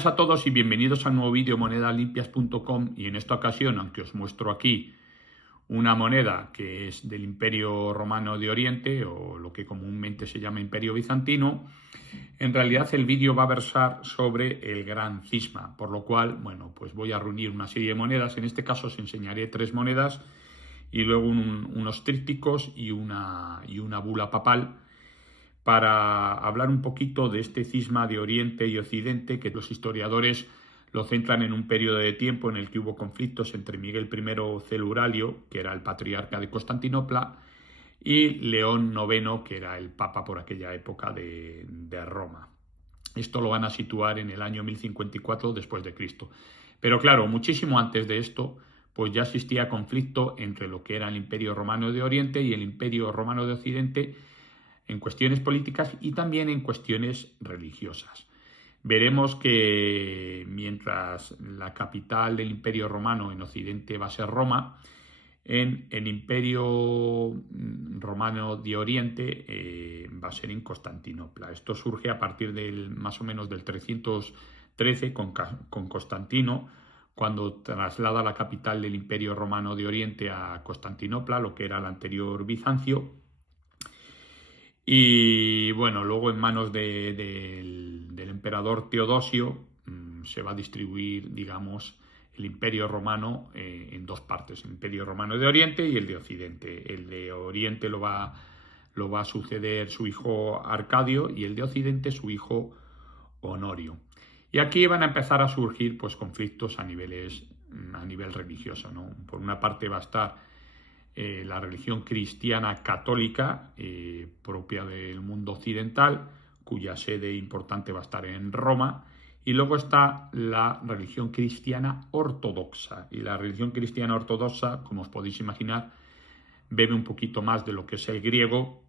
buenas a todos y bienvenidos a un nuevo vídeo monedaslimpias.com. Y en esta ocasión, aunque os muestro aquí una moneda que es del Imperio Romano de Oriente, o lo que comúnmente se llama Imperio Bizantino, en realidad el vídeo va a versar sobre el Gran Cisma, por lo cual, bueno, pues voy a reunir una serie de monedas. En este caso os enseñaré 3 monedas y luego unos trípticos y una bula papal, para hablar un poquito de este cisma de Oriente y Occidente, que los historiadores lo centran en un periodo de tiempo en el que hubo conflictos entre Miguel I Celuralio, que era el patriarca de Constantinopla, y León IX, que era el papa por aquella época de Roma. Esto lo van a situar en el año 1054 después de Cristo. Pero claro, muchísimo antes de esto, pues ya existía conflicto entre lo que era el Imperio Romano de Oriente y el Imperio Romano de Occidente, en cuestiones políticas y también en cuestiones religiosas. Veremos que mientras la capital del Imperio Romano en Occidente va a ser Roma, en el Imperio Romano de Oriente va a ser en Constantinopla. Esto surge a partir del más o menos del 313 con Constantino, cuando traslada la capital del Imperio Romano de Oriente a Constantinopla, lo que era el anterior Bizancio. Y bueno, luego en manos del emperador Teodosio se va a distribuir, digamos, el Imperio Romano en 2 partes, el Imperio Romano de Oriente y el de Occidente. El de Oriente lo va a suceder su hijo Arcadio y el de Occidente su hijo Honorio. Y aquí van a empezar a surgir pues conflictos a nivel religioso, ¿no? Por una parte va a estar la religión cristiana católica propia del mundo occidental, cuya sede importante va a estar en Roma, y luego está la religión cristiana ortodoxa. Y la religión cristiana ortodoxa, como os podéis imaginar, bebe un poquito más de lo que es el griego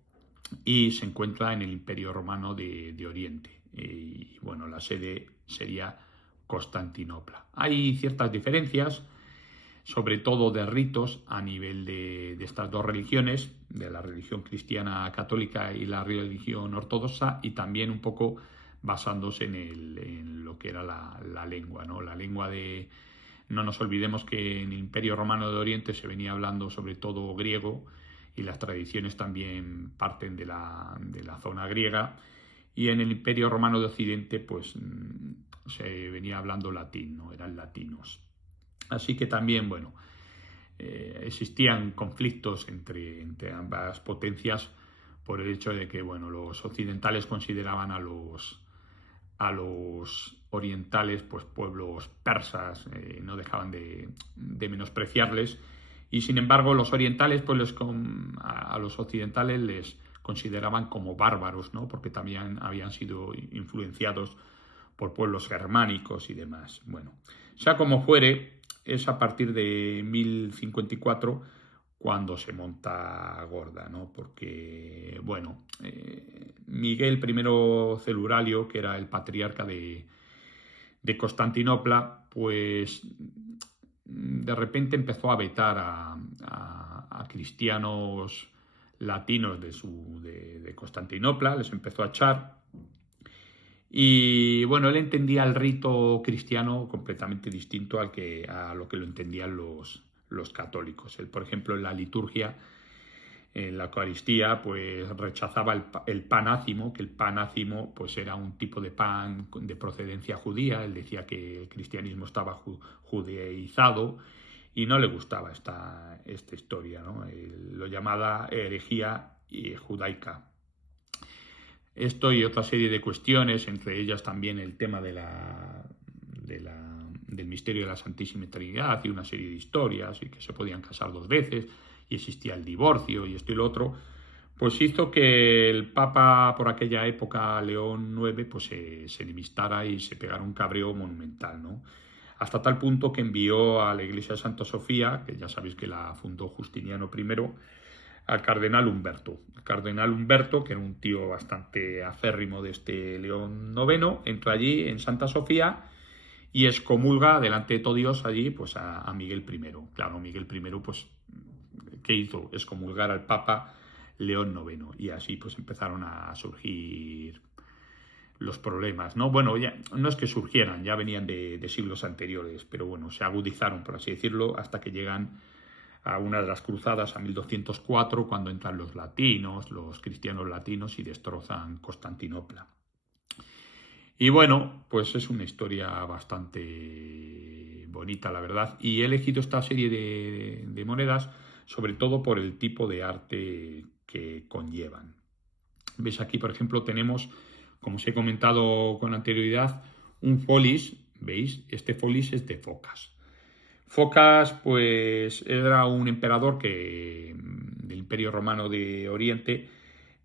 y se encuentra en el Imperio Romano de Oriente. Y bueno, la sede sería Constantinopla. Hay ciertas diferencias, sobre todo de ritos a nivel de estas 2 religiones, de la religión cristiana católica y la religión ortodoxa, y también un poco basándose en lo que era la lengua, ¿no? La lengua de... No nos olvidemos que en el Imperio Romano de Oriente se venía hablando sobre todo griego, y las tradiciones también parten de la zona griega, y en el Imperio Romano de Occidente pues se venía hablando latín, ¿no? Eran latinos. Así que también, bueno, existían conflictos entre ambas potencias por el hecho de que, bueno, los occidentales consideraban a los orientales pues pueblos persas, no dejaban de menospreciarles, y sin embargo los orientales pues a los occidentales les consideraban como bárbaros, ¿no? Porque también habían sido influenciados por pueblos germánicos y demás. Bueno, sea como fuere, es a partir de 1054 cuando se monta gorda, ¿no? Porque, bueno, Miguel I Celuralio, que era el patriarca de Constantinopla, pues de repente empezó a vetar a cristianos latinos de Constantinopla, les empezó a echar. Y bueno, él entendía el rito cristiano completamente distinto a lo que lo entendían los católicos. Él, por ejemplo, en la liturgia, en la Eucaristía, pues rechazaba el pan ácimo, que el pan ácimo pues era un tipo de pan de procedencia judía. Él decía que el cristianismo estaba judeizado y no le gustaba esta historia, ¿no? Él lo llamaba herejía judaica. Esto y otra serie de cuestiones, entre ellas también el tema del misterio de la Santísima Trinidad y una serie de historias, y que se podían casar 2 veces, y existía el divorcio y esto y lo otro, pues hizo que el Papa por aquella época, León IX, pues se enemistara y se pegara un cabreo monumental, ¿no? Hasta tal punto que envió a la iglesia de Santa Sofía, que ya sabéis que la fundó Justiniano I, al cardenal Humberto. El cardenal Humberto, que era un tío bastante acérrimo de este León IX, entra allí en Santa Sofía y excomulga delante de todo Dios allí pues a Miguel I. Claro, Miguel I, pues, ¿qué hizo? Excomulgar al Papa León IX. Y así pues empezaron a surgir los problemas, ¿no? Bueno, ya no es que surgieran, ya venían de siglos anteriores, pero bueno, se agudizaron, por así decirlo, hasta que llegan a una de las cruzadas, a 1204, cuando entran los latinos, los cristianos latinos, y destrozan Constantinopla. Y bueno, pues es una historia bastante bonita, la verdad. Y he elegido esta serie de monedas, sobre todo por el tipo de arte que conllevan. ¿Veis? Aquí, por ejemplo, tenemos, como os he comentado con anterioridad, un folis. ¿Veis? Este folis es de Focas. Focas, pues, era un emperador del Imperio Romano de Oriente,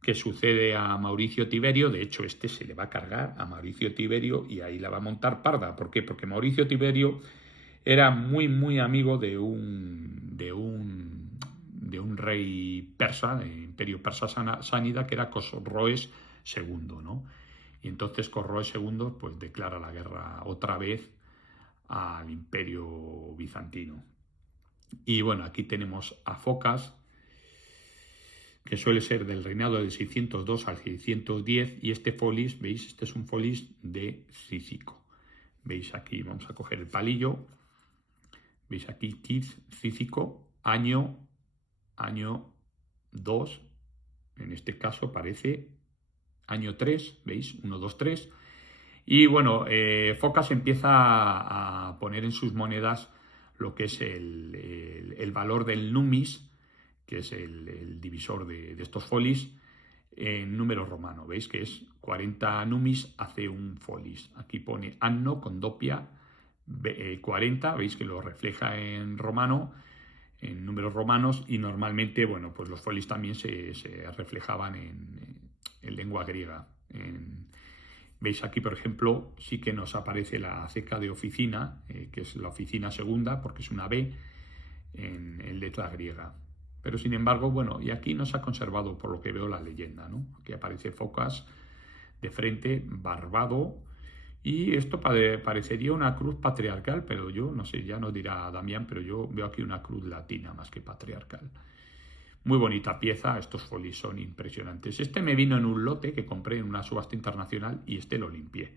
que sucede a Mauricio Tiberio. De hecho, este se le va a cargar a Mauricio Tiberio y ahí la va a montar parda. ¿Por qué? Porque Mauricio Tiberio era muy, muy amigo de un rey persa, del Imperio Persa Sánida, que era Cosroes II, ¿no? Y entonces Cosroes II pues declara la guerra otra vez al Imperio Bizantino. Y bueno, aquí tenemos a Focas, que suele ser del reinado del 602 al 610, y este folis, ¿veis? Este es un folis de Cícico. ¿Veis? Aquí vamos a coger el palillo. ¿Veis aquí? Cícico, año 2, en este caso parece año 3, ¿veis? 1, 2, 3. Y bueno, Focas empieza a poner en sus monedas lo que es el valor del numis, que es el divisor de estos folis, en número romano. ¿Veis? Que es 40 numis hace un folis. Aquí pone anno con dopia 40, veis que lo refleja en romano, en números romanos, y normalmente, bueno, pues los folis también se reflejaban en lengua griega. Veis aquí, por ejemplo, sí que nos aparece la ceca de oficina, que es la oficina segunda, porque es una B en letra griega. Pero sin embargo, bueno, y aquí no se ha conservado, por lo que veo, la leyenda, ¿no? Aquí aparece Focas de frente, barbado, y esto parecería una cruz patriarcal, pero yo no sé, ya nos dirá Damián, pero yo veo aquí una cruz latina más que patriarcal. Muy bonita pieza, estos folis son impresionantes. Este me vino en un lote que compré en una subasta internacional y este lo limpié.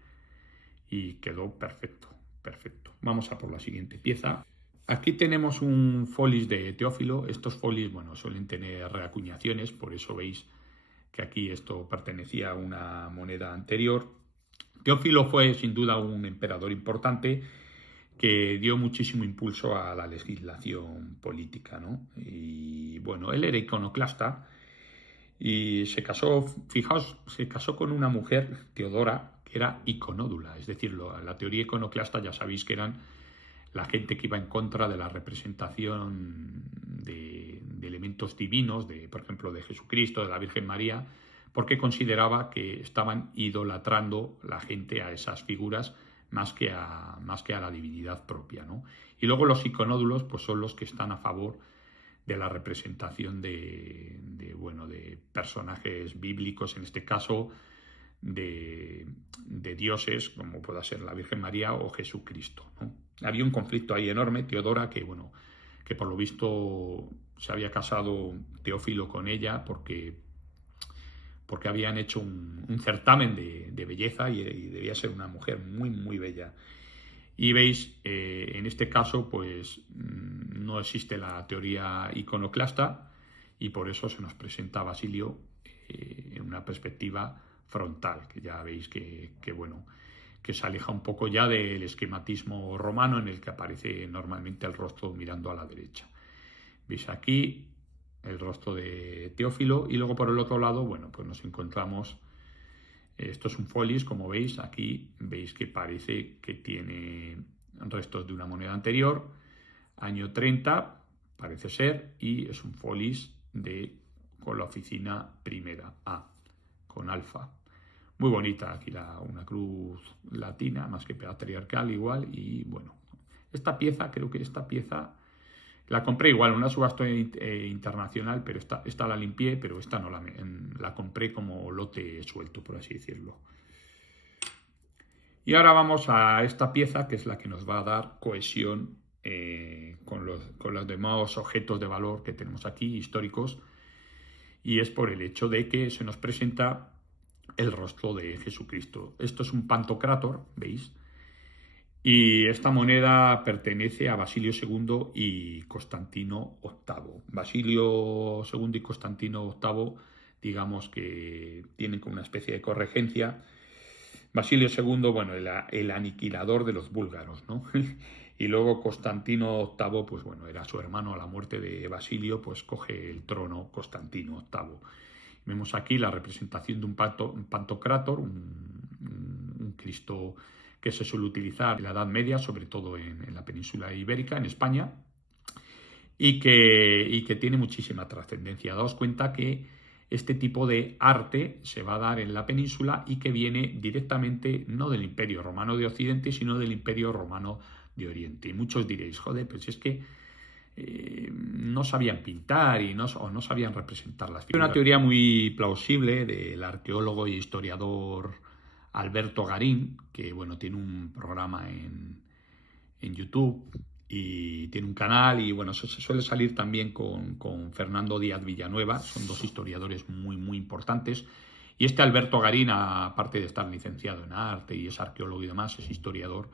Y quedó perfecto, perfecto. Vamos a por la siguiente pieza. Aquí tenemos un folis de Teófilo. Estos folis, bueno, suelen tener reacuñaciones, por eso veis que aquí esto pertenecía a una moneda anterior. Teófilo fue sin duda un emperador importante que dio muchísimo impulso a la legislación política, ¿no? Y bueno, él era iconoclasta y se casó, fijaos, se casó con una mujer, Teodora, que era iconódula, es decir, la teoría iconoclasta ya sabéis que eran la gente que iba en contra de la representación de elementos divinos, por ejemplo, de Jesucristo, de la Virgen María, porque consideraba que estaban idolatrando la gente a esas figuras más que a la divinidad propia, ¿no? Y luego los iconódulos pues son los que están a favor de la representación de personajes bíblicos, en este caso de dioses, como pueda ser la Virgen María o Jesucristo, ¿no? Había un conflicto ahí enorme. Teodora, que por lo visto se había casado Teófilo con ella porque habían hecho un certamen de belleza y debía ser una mujer muy, muy bella. Y veis, en este caso, pues no existe la teoría iconoclasta y por eso se nos presenta a Basilio en una perspectiva frontal, que ya veis que se aleja un poco ya del esquematismo romano en el que aparece normalmente el rostro mirando a la derecha. Veis aquí el rostro de Teófilo y luego por el otro lado, bueno, pues nos encontramos, esto es un folis, como veis, aquí veis que parece que tiene restos de una moneda anterior, año 30, parece ser, y es un folis con la oficina primera A, con alfa. Muy bonita aquí una cruz latina, más que patriarcal igual, y bueno, creo que esta pieza la compré igual en una subasta internacional, pero esta la limpié, pero esta no la compré como lote suelto, por así decirlo. Y ahora vamos a esta pieza, que es la que nos va a dar cohesión con los demás objetos de valor que tenemos aquí, históricos, y es por el hecho de que se nos presenta el rostro de Jesucristo. Esto es un pantocrátor, ¿veis? Y esta moneda pertenece a Basilio II y Constantino VIII. Basilio II y Constantino VIII, digamos que tienen como una especie de corregencia. Basilio II, bueno, el aniquilador de los búlgaros, ¿no? Y luego Constantino VIII, pues bueno, era su hermano. A la muerte de Basilio, pues coge el trono Constantino VIII. Vemos aquí la representación de un pantocrátor, un Cristo que se suele utilizar en la Edad Media, sobre todo en la península ibérica, en España, y que tiene muchísima trascendencia. Daos cuenta que este tipo de arte se va a dar en la península y que viene directamente no del Imperio Romano de Occidente, sino del Imperio Romano de Oriente. Y muchos diréis, joder, pues es que no sabían pintar o no sabían representar las figuras. Hay una teoría muy plausible del arqueólogo e historiador Alberto Garín, que bueno, tiene un programa en YouTube y tiene un canal y bueno, se suele salir también con Fernando Díaz Villanueva, son dos historiadores muy importantes. Y este Alberto Garín, aparte de estar licenciado en arte y es arqueólogo y demás, es historiador,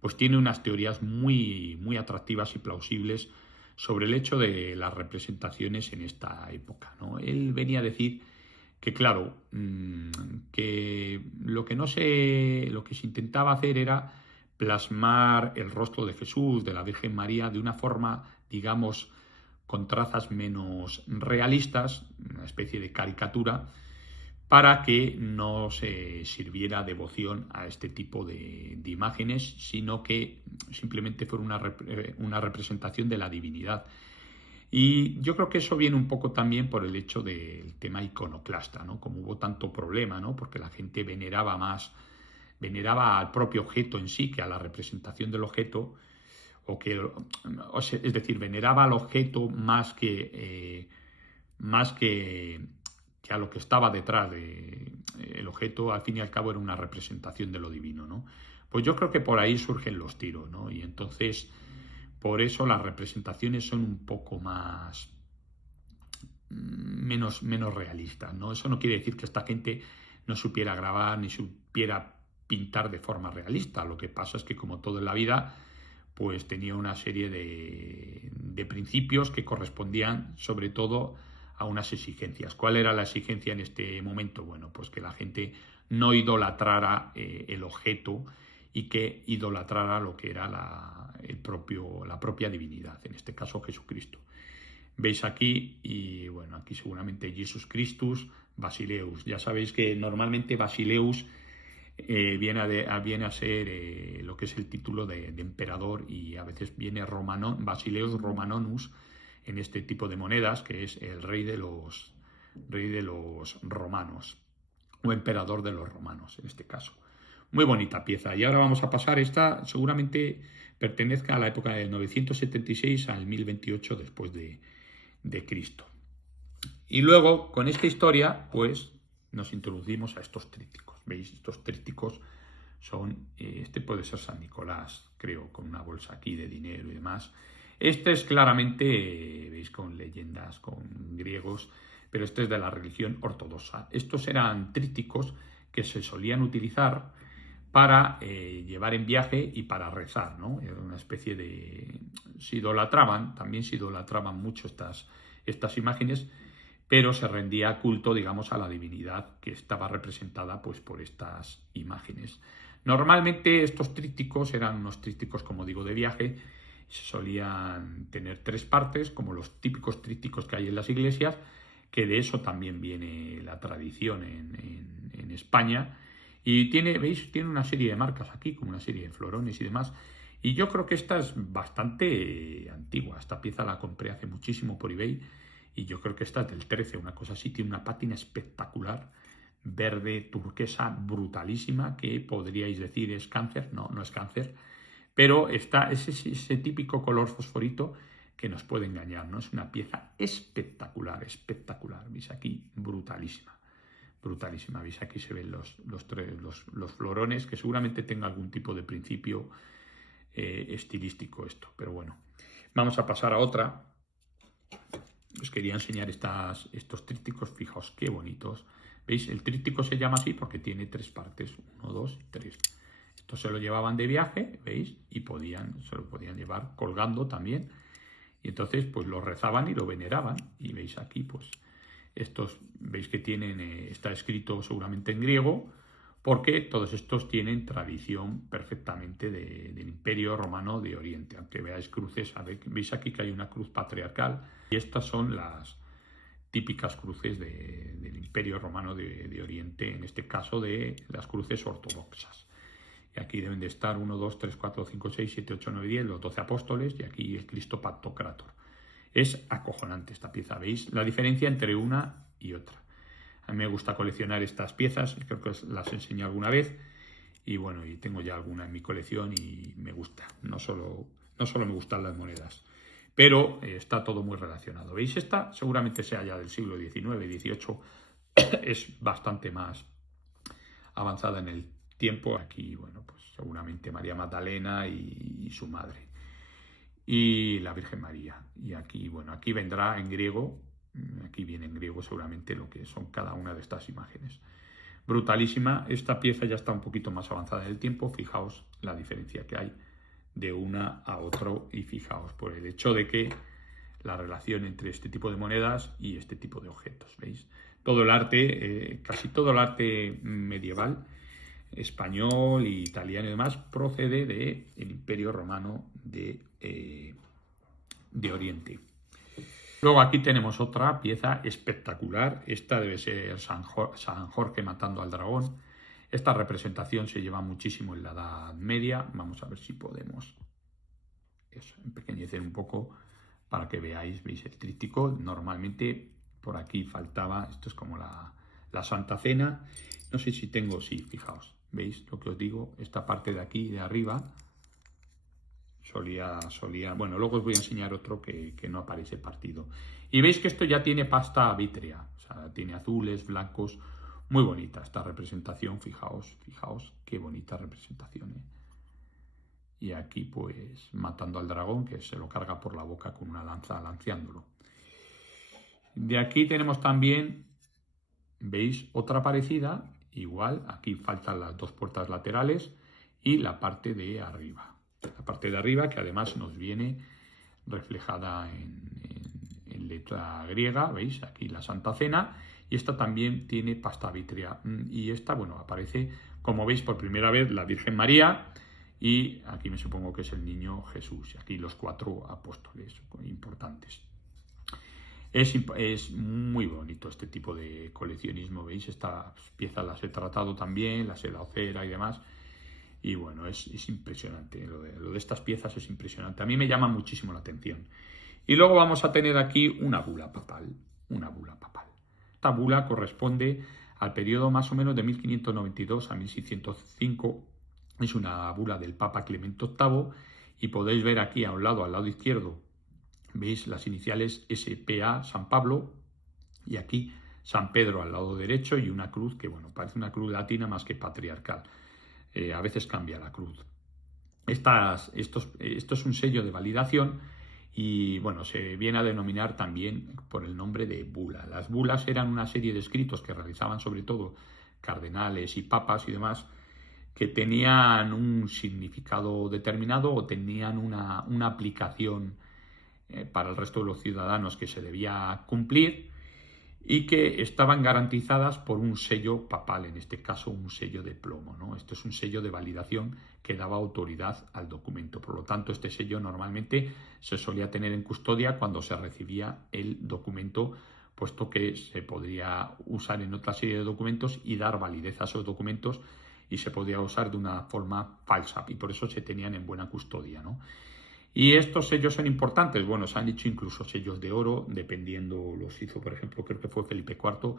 pues tiene unas teorías muy atractivas y plausibles sobre el hecho de las representaciones en esta época, ¿no? Él venía a decir que, claro, que lo que se intentaba hacer era plasmar el rostro de Jesús, de la Virgen María, de una forma, digamos, con trazas menos realistas, una especie de caricatura, para que no se sirviera devoción a este tipo de imágenes, sino que simplemente fuera una representación de la divinidad. Y yo creo que eso viene un poco también por el hecho del tema iconoclasta, ¿no? Como hubo tanto problema, ¿no? Porque la gente veneraba al propio objeto en sí que a la representación del objeto, es decir, veneraba al objeto más que a lo que estaba detrás el objeto. Al fin y al cabo era una representación de lo divino, ¿no? Pues yo creo que por ahí surgen los tiros, ¿no? Y entonces, por eso las representaciones son un poco menos realistas, ¿no? Eso no quiere decir que esta gente no supiera grabar ni supiera pintar de forma realista. Lo que pasa es que, como todo en la vida, pues tenía una serie de principios que correspondían sobre todo a unas exigencias. ¿Cuál era la exigencia en este momento? Bueno, pues que la gente no idolatrara el objeto y que idolatrara lo que era la propia divinidad, en este caso Jesucristo. Veis aquí, y bueno, aquí seguramente Jesus Christus, Basileus. Ya sabéis que normalmente Basileus viene a ser lo que es el título de emperador, y a veces viene Basileus Romanonus en este tipo de monedas, que es el rey de los romanos, o emperador de los romanos en este caso. Muy bonita pieza. Y ahora vamos a pasar, esta seguramente pertenezca a la época del 976 al 1028 después de Cristo. Y luego, con esta historia, pues nos introducimos a estos trípticos. ¿Veis? Estos trípticos son, este puede ser San Nicolás, creo, con una bolsa aquí de dinero y demás. Este es claramente, veis, con leyendas, con griegos, pero este es de la religión ortodoxa. Estos eran trípticos que se solían utilizar para llevar en viaje y para rezar, ¿no? Era una especie de... también se idolatraban mucho estas imágenes, pero se rendía culto, digamos, a la divinidad que estaba representada pues por estas imágenes. Normalmente estos trípticos eran unos trípticos, como digo, de viaje. Se solían tener 3 partes, como los típicos trípticos que hay en las iglesias, que de eso también viene la tradición en España. Y veis, tiene una serie de marcas aquí, como una serie de florones y demás. Y yo creo que esta es bastante antigua. Esta pieza la compré hace muchísimo por eBay y yo creo que esta es del 13, una cosa así. Tiene una pátina espectacular, verde turquesa, brutalísima, que podríais decir es cáncer. No, no es cáncer, pero es ese típico color fosforito que nos puede engañar, ¿no? Es una pieza espectacular. ¿Veis aquí? Brutalísima. ¿Veis? Aquí se ven los florones, que seguramente tenga algún tipo de principio estilístico esto, pero bueno. Vamos a pasar a otra. Os quería enseñar estos trípticos, fijaos qué bonitos. ¿Veis? El tríptico se llama así porque tiene 3 partes, 1, 2 y 3. Esto se lo llevaban de viaje, ¿veis? Y se lo podían llevar colgando también. Y entonces, pues lo rezaban y lo veneraban. Y veis aquí, pues, estos, veis que tienen, está escrito seguramente en griego, porque todos estos tienen tradición perfectamente del Imperio Romano de Oriente. Aunque veáis cruces, veis aquí que hay una cruz patriarcal. Y estas son las típicas cruces del Imperio Romano de Oriente, en este caso de las cruces ortodoxas. Y aquí deben de estar 1, 2, 3, 4, 5, 6, 7, 8, 9, 10, los 12 apóstoles, y aquí el Cristo Pantocrátor. Es acojonante esta pieza, ¿veis? La diferencia entre una y otra. A mí me gusta coleccionar estas piezas, creo que las enseñé alguna vez, y bueno, y tengo ya alguna en mi colección y me gusta. No solo me gustan las monedas, pero está todo muy relacionado. ¿Veis? Esta seguramente sea ya del siglo XIX, XVIII, es bastante más avanzada en el tiempo. Aquí, bueno, pues seguramente María Magdalena y su madre. Y la Virgen María. Y aquí, bueno, aquí vendrá en griego, aquí viene en griego seguramente lo que son cada una de estas imágenes. Brutalísima, esta pieza ya está un poquito más avanzada en el tiempo, fijaos la diferencia que hay de una a otro y fijaos por el hecho de que la relación entre este tipo de monedas y este tipo de objetos, ¿veis? Todo el arte, casi todo el arte medieval, español, italiano y demás, procede del Imperio Romano de Oriente. Luego aquí tenemos otra pieza espectacular. Esta debe ser San Jorge matando al dragón. Esta representación se lleva muchísimo en la Edad Media. Vamos a ver si podemos empequeñecer un poco para que veáis. ¿Veis el tríptico? Normalmente por aquí faltaba, esto es como la Santa Cena. No sé si tengo, sí, fijaos. ¿Veis lo que os digo? Esta parte de aquí, de arriba, solía, bueno, luego os voy a enseñar otro que no aparece partido. Y veis que esto ya tiene pasta vítrea, o sea, tiene azules, blancos, muy bonita esta representación, fijaos qué bonita representación, ¿eh? Y aquí pues matando al dragón que se lo carga por la boca con una lanza, lanceándolo. De aquí tenemos también, veis, otra parecida, igual, aquí faltan las dos puertas laterales y la parte de arriba. La parte de arriba que además nos viene reflejada en letra griega, veis aquí la Santa Cena, y esta también tiene pasta vítrea. Y esta, bueno, aparece, como veis, por primera vez la Virgen María, y aquí me supongo que es el niño Jesús, y aquí los 4 apóstoles importantes. Es muy bonito este tipo de coleccionismo, veis, estas piezas las he tratado también, las he dado cera y demás. Y bueno, es impresionante, lo de estas piezas es impresionante. A mí me llama muchísimo la atención. Y luego vamos a tener aquí una bula papal. Esta bula corresponde al periodo más o menos de 1592 a 1605. Es una bula del Papa Clemente VIII y podéis ver aquí a un lado, al lado izquierdo, veis las iniciales SPA, San Pablo, y aquí San Pedro al lado derecho y una cruz que, bueno, parece una cruz latina más que patriarcal. A veces cambia la cruz. Esto es un sello de validación y bueno, se viene a denominar también por el nombre de bula. Las bulas eran una serie de escritos que realizaban sobre todo cardenales y papas y demás que tenían un significado determinado o tenían una aplicación para el resto de los ciudadanos que se debía cumplir y que estaban garantizadas por un sello papal, en este caso un sello de plomo, ¿no? Esto es un sello de validación que daba autoridad al documento. Por lo tanto, este sello normalmente se solía tener en custodia cuando se recibía el documento, puesto que se podría usar en otra serie de documentos y dar validez a esos documentos y se podía usar de una forma falsa y por eso se tenían en buena custodia, ¿no? Y estos sellos son importantes. Bueno, se han hecho incluso sellos de oro, dependiendo, los hizo, por ejemplo, creo que fue Felipe IV,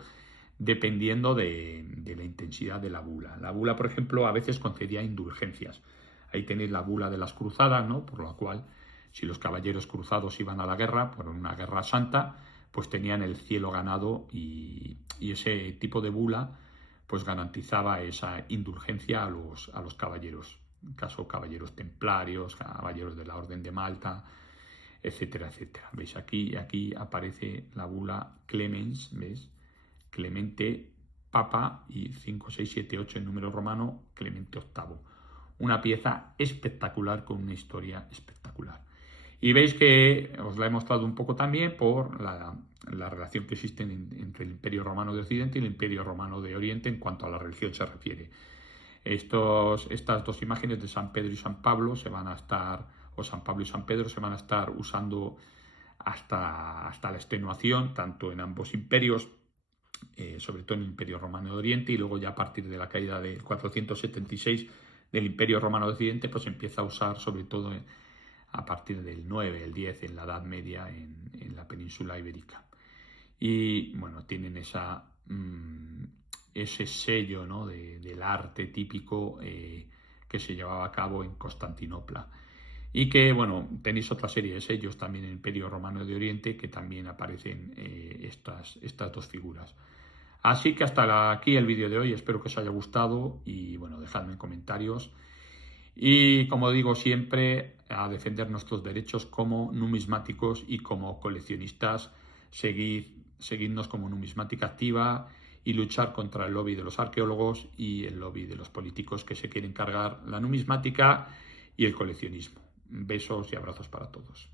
dependiendo de la intensidad de la bula. La bula, por ejemplo, a veces concedía indulgencias. Ahí tenéis la bula de las cruzadas, ¿no? Por la cual, si los caballeros cruzados iban a la guerra, por una guerra santa, pues tenían el cielo ganado y ese tipo de bula pues garantizaba esa indulgencia a los caballeros. En caso caballeros templarios, caballeros de la Orden de Malta, etcétera, etcétera. ¿Veis? Aquí aparece la bula Clemens, ¿ves? Clemente Papa, y 5, 6, 7, 8 en número romano, Clemente VIII. Una pieza espectacular con una historia espectacular. Y veis que os la he mostrado un poco también por la relación que existe entre el Imperio Romano de Occidente y el Imperio Romano de Oriente en cuanto a la religión se refiere. Estas dos imágenes de San Pedro y San Pablo se van a estar, o San Pablo y San Pedro se van a estar usando hasta la extenuación, tanto en ambos imperios, sobre todo en el Imperio Romano de Oriente, y luego ya a partir de la caída del 476 del Imperio Romano de Occidente, pues empieza a usar sobre todo a partir del 9, el 10, en la Edad Media en la península ibérica. Y bueno, tienen ese sello, ¿no?, del arte típico que se llevaba a cabo en Constantinopla. Y que, bueno, tenéis otra serie de sellos también en el Imperio Romano de Oriente que también aparecen estas dos figuras. Así que hasta aquí el vídeo de hoy, espero que os haya gustado y bueno, dejadme en comentarios. Y como digo siempre, a defender nuestros derechos como numismáticos y como coleccionistas, seguidnos como numismática activa y luchar contra el lobby de los arqueólogos y el lobby de los políticos que se quieren cargar la numismática y el coleccionismo. Besos y abrazos para todos.